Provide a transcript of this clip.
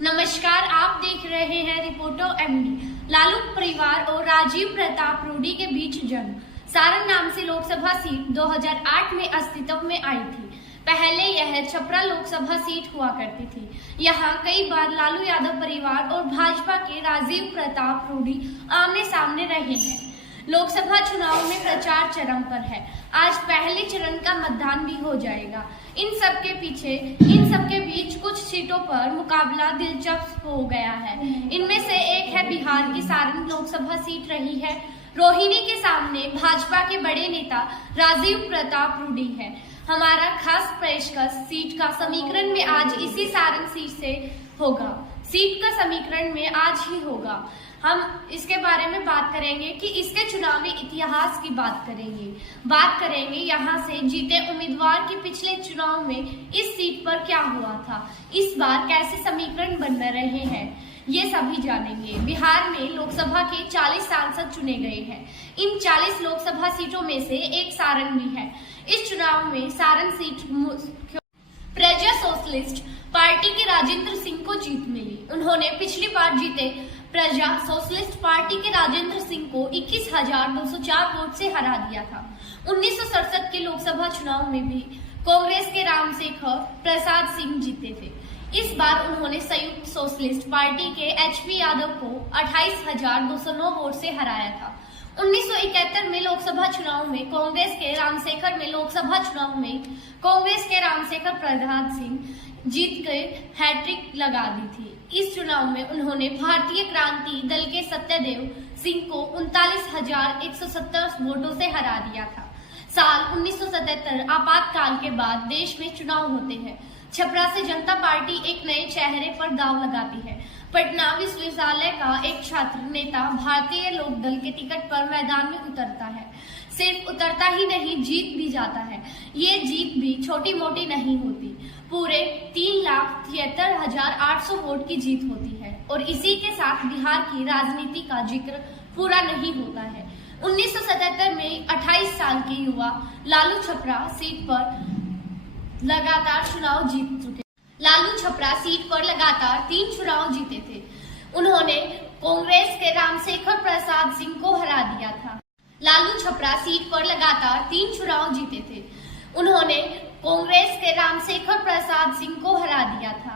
नमस्कार, आप देख रहे हैं रिपोर्टर एमडी। लालू परिवार और राजीव प्रताप रूडी के बीच जंग। सारण नाम से लोकसभा सीट 2008 में अस्तित्व में आई थी। पहले यह छपरा लोकसभा सीट हुआ करती थी। यहाँ कई बार लालू यादव परिवार और भाजपा के राजीव प्रताप रूडी आमने सामने रहे हैं। लोकसभा चुनाव में प्रचार चरम पर है। आज पहले चरण का मतदान भी हो जाएगा। इन सबके बीच कुछ सीटों पर मुकाबला दिलचस्प हो गया है। इनमें से एक है बिहार की सारण लोकसभा सीट रही है। रोहिणी के सामने भाजपा के बड़े नेता राजीव प्रताप रूडी है। हमारा खास पेशकश सीट का समीकरण में आज इसी सारण सीट से होगा। सीट का समीकरण में आज ही होगा। हम इसके बारे में बात करेंगे कि इसके चुनावी इतिहास की बात करेंगे यहाँ से जीते उम्मीदवार के पिछले चुनाव में इस सीट पर क्या हुआ था, इस बार कैसे समीकरण बन रहे हैं, ये सभी जानेंगे। बिहार में लोकसभा के 40 सांसद चुने गए हैं। इन 40 लोकसभा सीटों में से एक सारण भी है। इस चुनाव में सारण सीट प्रजा सोशलिस्ट पार्टी के राजेंद्र सिंह को जीत मिली। उन्होंने पिछली बार जीते प्रजा सोशलिस्ट पार्टी के राजेंद्र सिंह को 21,204 वोट से हरा दिया था। 1967 के लोकसभा चुनाव में भी कांग्रेस के रामशेखर प्रसाद सिंह जीते थे। इस बार उन्होंने संयुक्त सोशलिस्ट पार्टी के HP यादव को 28,209 वोट से हराया था। 1971 में लोकसभा चुनाव में कांग्रेस के रामशेखर प्रसाद सिंह जीत कर हैट्रिक लगा दी थी। इस चुनाव में उन्होंने भारतीय क्रांति दल के सत्यदेव सिंह को 39,170 वोटों से हरा दिया था। साल 1977 आपातकाल के बाद देश में चुनाव होते हैं। छपरा से जनता पार्टी एक नए चेहरे पर दांव लगाती है। पटना विश्वविद्यालय का एक छात्र नेता भारतीय लोक दल के टिकट पर मैदान में उतरता है। सिर्फ उतरता ही नहीं, जीत भी जाता है। ये जीत भी छोटी मोटी नहीं होती, पूरे 3,73,800 वोट की जीत होती है। और इसी के साथ बिहार की राजनीति का जिक्र पूरा नहीं होता है। 1977 में 28 साल के युवा लालू छपरा सीट पर लगातार चुनाव जीत चुके। लालू छपरा सीट पर लगातार 3 चुनाव जीते थे। उन्होंने कांग्रेस के रामशेखर प्रसाद सिंह को हरा दिया था। लालू छपरा सीट पर लगातार 3 चुनाव जीते थे। उन्होंने कांग्रेस के रामशेखर प्रसाद सिंह को हरा दिया था।